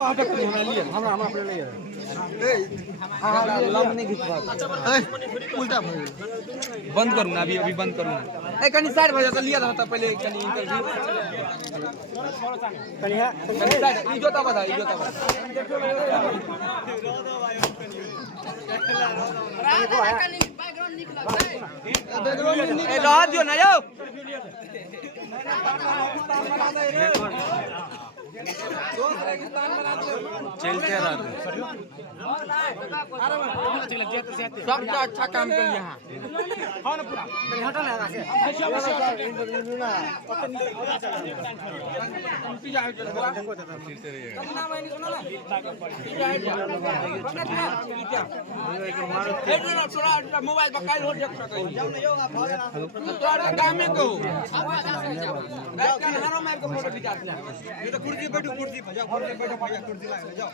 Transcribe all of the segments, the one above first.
बंद करूँ ना, अभी बंद करूँ ना। कहीं साइड हो जाता, लिया था पहले कहीं इंटरव्यू। कहीं साइड, इजोता बता, इजोता बता। रहा दियो ना यो। चलते रहते सबसे अच्छा काम कर यहाँ मोबाइल पर काल हो देख सकै कामे को फोटो खिंचा ये तो कुर्सी बैठो कुर्सी पर जाओ कुर्सी बैठो भैया कुर्सी ला जाओ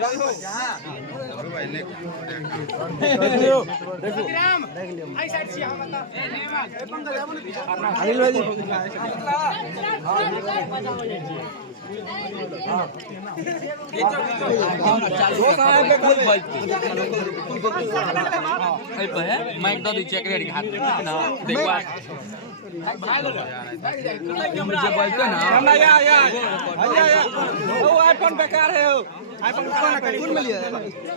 जाओ यहां भाई ले देखो राम आई साइड से हम बता अनिल भाई माइक दो चेक रेडी हाथ ना देखवा मुझे बोलते ना वो आईफोन बेकार है आईफोन कौन मिली है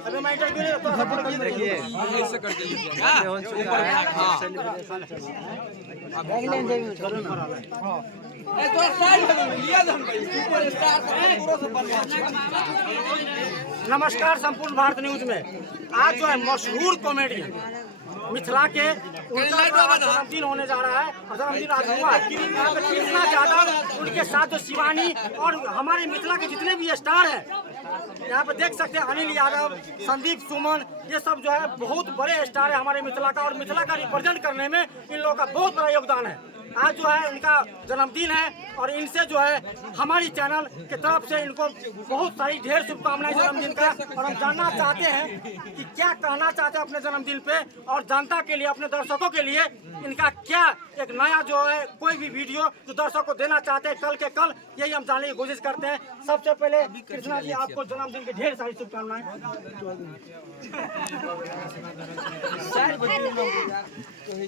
अबे माइक दे तो सपोर्ट देखिए ऐसे कर दीजिए हां अब एंजॉय करो ना हां ए तो साइड लिया हम भाई सुपरस्टार पूरा सब बनवा। नमस्कार संपूर्ण भारत न्यूज में आज जो है मशहूर कॉमेडियन मिथिला के जन्मदिन होने जा रहा है और जन्मदिन आज हुआ है। यहाँ पे कृष्णा यादव उनके साथ जो शिवानी और हमारे मिथिला के जितने भी स्टार हैं यहाँ पे देख सकते हैं अनिल यादव संदीप सुमन ये सब जो है बहुत बड़े स्टार है हमारे मिथिला का और मिथिला का रिप्रेजेंट करने में इन लोगों का बहुत बड़ा योगदान है। आज जो है इनका जन्मदिन है और इनसे जो है हमारी चैनल की तरफ से इनको बहुत सारी ढेर शुभकामनाएं जन्मदिन का। और हम जानना चाहते हैं कि क्या कहना चाहते हैं अपने जन्मदिन पे और जनता के लिए अपने दर्शकों के लिए इनका क्या एक नया जो है कोई भी वीडियो जो दर्शकों को देना चाहते हैं कल के कल यही हम जानने की कोशिश करते हैं। सबसे पहले कृष्णा जी आपको जन्मदिन की ढेर सारी शुभकामनाएं।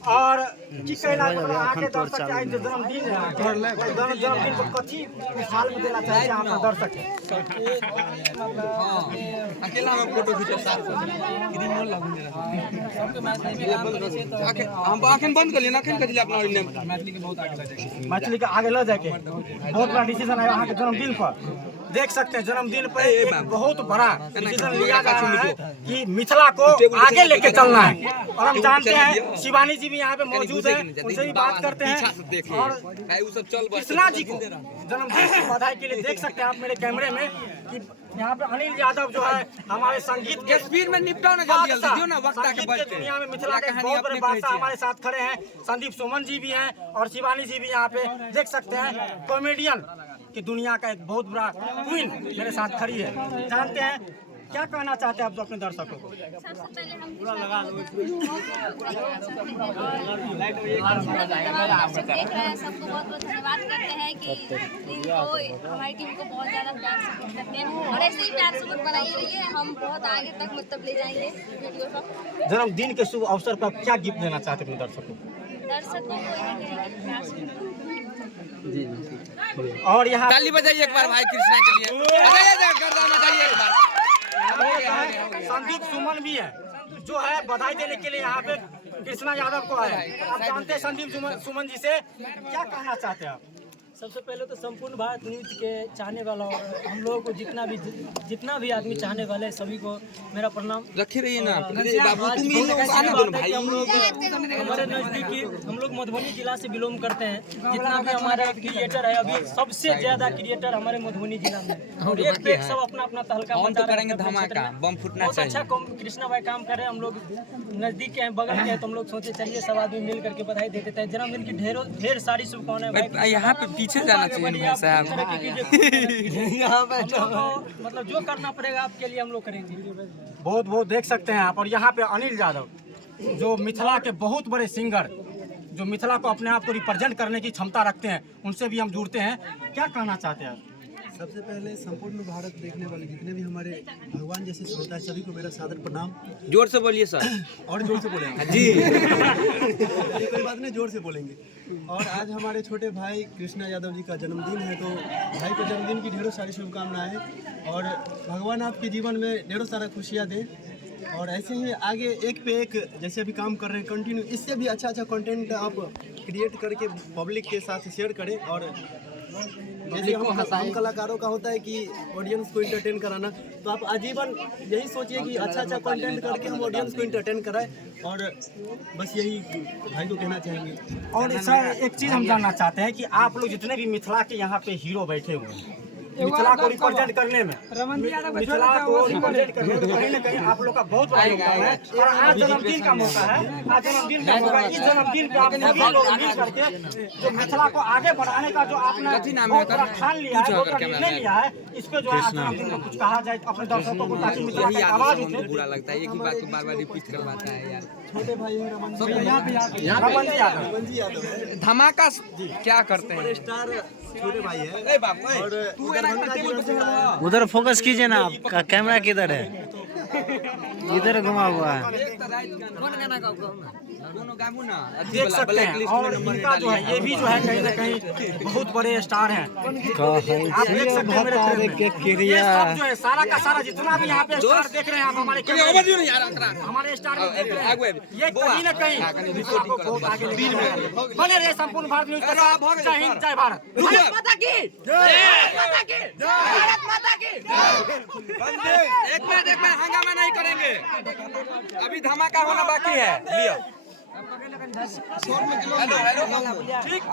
और आके दर्शक जन्मदिन है जन्मदिन को कथी साल में देना चाहिए आपका दर्शक अकेला में फोटो खींचे साथ किदी मन लागने सबके मैथिली में काम करे छै तो हम आखन बंद कर लेना आखन कर दिले अपना मैथिली के बहुत आगे ले जाके मैथिली के आगे ले जाके बहुत बड़ा डिसीजन है वहां के जन्मदिन पर। देख सकते हैं जन्मदिन पर एक बहुत बड़ा डिसीजन लिया जा रहा है कि मिथिला को आगे लेके चलना है। और हम जानते हैं शिवानी जी भी यहाँ पे मौजूद है उनसे भी बात करते हैं और कृष्णा जी को जन्मदिन की बधाई के लिए देख सकते हैं आप मेरे कैमरे में कि यहाँ पे अनिल यादव जो है हमारे संगीत के स्पीड में निपटाओ ना जल्दी जल्दी दियो ना वक्त के बच दुनिया में मिथिला के बहुत बड़े बादशाह हमारे साथ खड़े हैं। संदीप सुमन जी भी हैं और शिवानी जी भी यहाँ पे देख सकते हैं कॉमेडियन की दुनिया का एक बहुत बड़ा क्वीन मेरे साथ खड़ी है। जानते हैं क्या कहना चाहते हैं आप अपने दर्शकों को? सबसे पहले हम देख रहे हैं सबको बहुत बहुत धन्यवाद करते हैं कि इनको हमारी टीम को बहुत ज़्यादा प्यार सपोर्ट करते हैं और ऐसे ही प्यार सपोर्ट बनाए रहिए हम बहुत आगे तक मतलब ले जाएंगे वीडियो को। जन्मदिन के शुभ अवसर पर क्या गिफ्ट देना चाहते हैं अपने दर्शकों को? दर्शकों को यही कहेंगे प्यार से और यहाँ ताली बजाइए एक बार भाई कृष्णा के लिए बजाइए गर्दाना चाहिए एक बार। संदीप सुमन भी है जो है बधाई देने के लिए यहाँ पे कृष्णा यादव को आए। आप जानते हैं संदीप सुमन जी से क्या कहना चाहते हैं आप? सबसे पहले तो संपूर्ण भारत न्यूज के चाहने वाला और हम लोगों को जितना भी आदमी चाहने वाले सभी को मेरा प्रणाम। रखे रहिए ना बाबू तुम ही लोग आने दो भाई। हमारे नजदीकी हम लोग मधुबनी जिला से बिलोंग करते हैं। जितना भी हमारा क्रिएटर है अभी सबसे ज्यादा क्रिएटर हमारे मधुबनी जिला में और एक सब अपना अपना तहलका तो करेंगे धमाका बम फूटना चाहिए। अच्छा कृष्णा भाई काम कर रहे हैं। हम लोग नजदीक के हैं बगल के हैं तो हम लोग सोचे चलिए सब आदमी मिल करके बधाई दे देते हैं। जन्मदिन की ढेर सारी शुभकामनाएं। यहाँ पे पीछे जाना चाहिए साहब यहाँ पे मतलब जो करना पड़ेगा आपके लिए हम लोग करेंगे। बहुत बहुत देख सकते हैं आप। और यहाँ पे अनिल यादव जो मिथिला के बहुत बड़े सिंगर जो मिथिला को अपने आप को रिप्रेजेंट करने की क्षमता रखते हैं उनसे भी हम जुड़ते हैं। क्या कहना चाहते हैं आप? सबसे पहले संपूर्ण भारत देखने वाले जितने भी हमारे भगवान जैसे श्रोता है सभी को मेरा सादर प्रणाम। जोर से बोलिए सर। और जोर से बोलेंगे जी। ये कोई बात नहीं, जोर से बोलेंगे। और आज हमारे छोटे भाई कृष्णा यादव जी का जन्मदिन है, तो भाई को जन्मदिन की ढेरों सारी शुभकामनाएं और भगवान आपके जीवन में ढेरों सारा खुशियाँ दें। और ऐसे ही आगे एक पे एक जैसे अभी काम कर रहे हैं कंटिन्यू, इससे भी अच्छा कंटेंट आप क्रिएट करके पब्लिक के साथ शेयर करें। और जैसे हम कलाकारों का होता है कि ऑडियंस को इंटरटेन कराना, तो आप आजीवन यही सोचिए कि अच्छा कंटेंट करके हम ऑडियंस को इंटरटेन कराएं। और बस यही भाई को कहना चाहेंगे। और सर एक चीज़ हम जानना चाहते हैं कि आप लोग जितने भी मिथिला के यहाँ पे हीरो बैठे हुए हैं, मिथिला को रिप्रेजेंट करने में, मिथिला को रिप्रेजेंट करने में कहीं ना कहीं आप लोग का बहुत बड़ा योगदान है। और आज जन्मदिन का मौका है, आज जन्मदिन का मौका है। इस जन्मदिन पे आप सभी लोग मिल करके जो मिथिला को आगे बढ़ाने का जो आपने बहुत बड़ा ठान लिया है, बहुत बड़ा निर्णय लिया है, इस पे जो है आज जन्मदिन में कुछ कहा जाए अपने दर्शकों को, ताकि मिथिला की आवाज उठे। बुरा लगता है, एक ही बात को बार-बार रिपीट करवाता है यार। छोटे भाई हैं रमन जी यादव है, धमाका क्या करते हैं? स्टार छोटे भाई है। ए बाप ओए, और तू है ना टेबल पे चढ़ा। उधर फोकस कीजिए ना, आपका कैमरा किधर है? इधर घुमा हुआ है। देख सकते हैं। और इनका जो है ये भी जो है कहीं ना कहीं बहुत बड़े स्टार हैं। आप देख सकते हैं मेरे ये सब जो है सारा का सारा जितना भी यहाँ पे स्टार देख रहे हैं आप, हमारे हमारे स्टार देख रहे हैं, ये कहीं ना कहीं मिथिला को बहुत आगे लेके जाएंगे। बने रहे संपूर्ण भारत न्यूज़ के साथ। जय हिंद, जय भारत। भारत माता की जय, माता की जय, भारत माता की जय। एक मिनट हंगामा नहीं करेंगे, अभी धमाका होना बाकी है। लियो। हेलो ठीक।